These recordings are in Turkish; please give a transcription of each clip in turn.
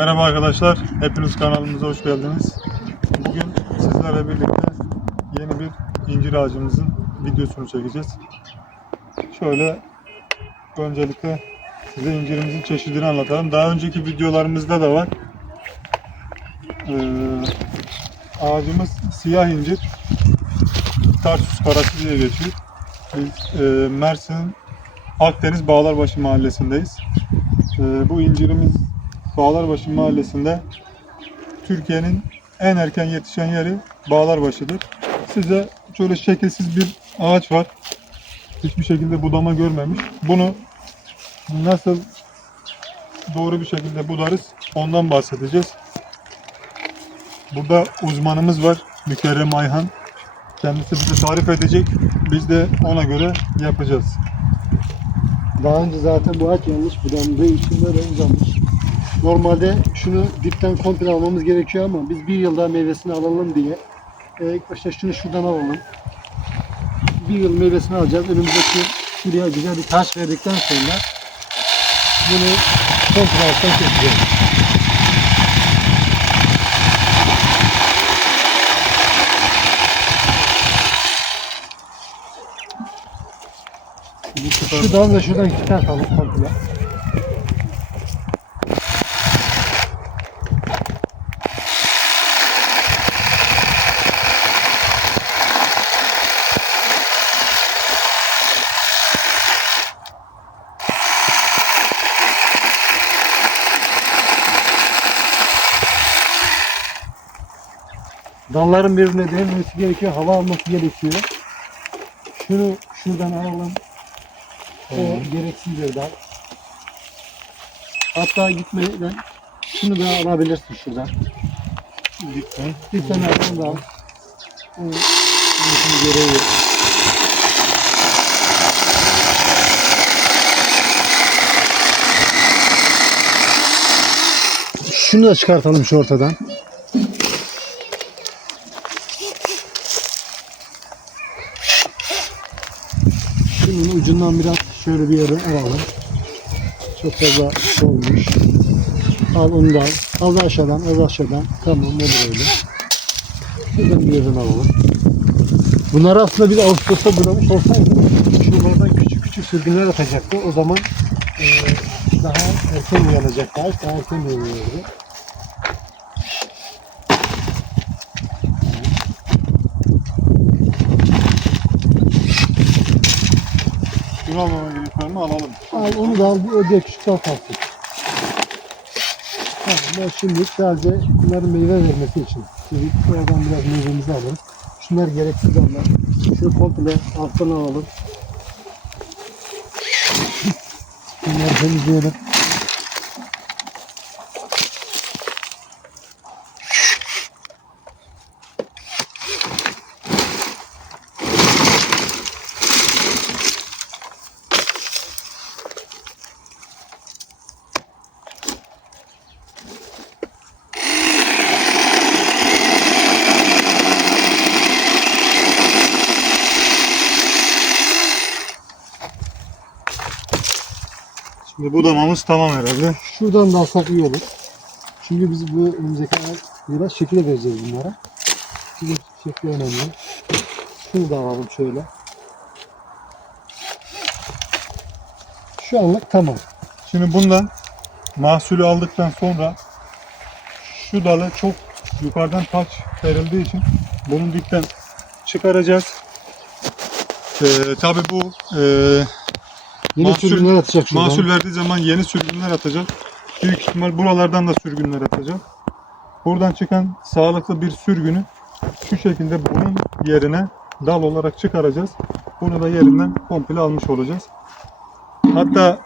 Merhaba arkadaşlar, hepiniz kanalımıza hoş geldiniz. Bugün sizlerle birlikte yeni bir incir ağacımızın videosunu çekeceğiz. Şöyle öncelikle size incirimizin çeşidini anlatalım. Daha önceki videolarımızda da var. Ee, ağacımız siyah incir, Tarsus karası diye geçiyor. Biz e, Mersin'in Akdeniz Bağlarbaşı mahallesindeyiz. Ee, bu incirimiz Bağlarbaşı mahallesinde Türkiye'nin en erken yetişen yeri Bağlarbaşı'dır. Size şöyle şekilsiz bir ağaç var. Hiçbir şekilde budama görmemiş. Bunu nasıl doğru bir şekilde budarız ondan bahsedeceğiz. Burada uzmanımız var. Mükerrem Ayhan. Kendisi bize tarif edecek. Biz de ona göre yapacağız. Daha önce zaten bu ağaç yanlış budandığı için böyle uzamış. Normalde şunu dipten komple almamız gerekiyor ama biz bir yıl daha meyvesini alalım diye e, ilk başta şunu şuradan alalım. Bir yıl meyvesini alacağız. Önümüzdeki şuraya güzel bir taş verdikten sonra bunu komple alttan keseceğiz. Şuradan da şuradan iki tane alalım komple. Dalların birbirine değmemesi gerekiyor, hava alması gerekiyor. Şunu şuradan alalım. O gereksiz bir dal. Hatta gitmeden şunu da alabilirsin şuradan. Lütfen. Bir tane alsın da al. İşin gereği. Şunu da çıkartalım şu ortadan. Şunun ucundan biraz şöyle bir yere alalım. Çok fazla olmuş. Al onu al. Az aşağıdan, az aşağıdan. Tamam olur öyle. Şuradan bir yerden alalım. Bunları aslında biz Ağustos'ta bulamış olsaydı şuralardan küçük küçük sürgünler atacaktı. O zaman eee, daha erken uyanacaktı. ağaç, Daha erken uyanıyordu. Var mı? Alalım. Al onu da al. O diğer küçük dal kalsın. Tamam ben şimdi sadece bunların meyve vermesi için. Şimdi buradan biraz meyvemizi alalım. Şunlar gereksiz onlar. Şunu komple alttan alalım. Bunları temizleyelim. Şimdi budamamız tamam herhalde. Şuradan da alsak iyi olur. Çünkü biz bu önümüzdeki ay biraz şekil vereceğiz bunlara. Çünkü şekli önemli. Şunu da alalım şöyle. Şu anlık tamam. Şimdi bundan mahsulü aldıktan sonra şu dalı çok yukarıdan taç verildiği için bunu dipten çıkaracağız. Ee, Tabi bu e, Yeni Mahsul- sürgünler atacak şuradan. mahsul verdiği zaman yeni sürgünler atacak. Büyük ihtimal buralardan da sürgünler atacak. Buradan çıkan sağlıklı bir sürgünü şu şekilde bunun yerine dal olarak çıkaracağız. Bunu da yerinden komple almış olacağız. Hatta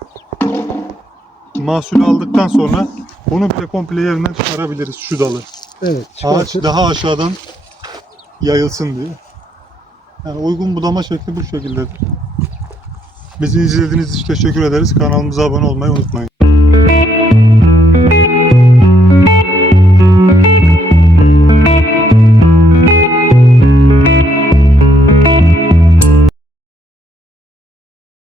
mahsulü aldıktan sonra bunu bile komple yerinden çıkarabiliriz şu dalı. Evet. Ağaç daha aşağıdan yayılsın diye. Yani uygun budama şekli bu şekildedir. Bizi izlediğiniz için teşekkür ederiz. Kanalımıza abone olmayı unutmayın.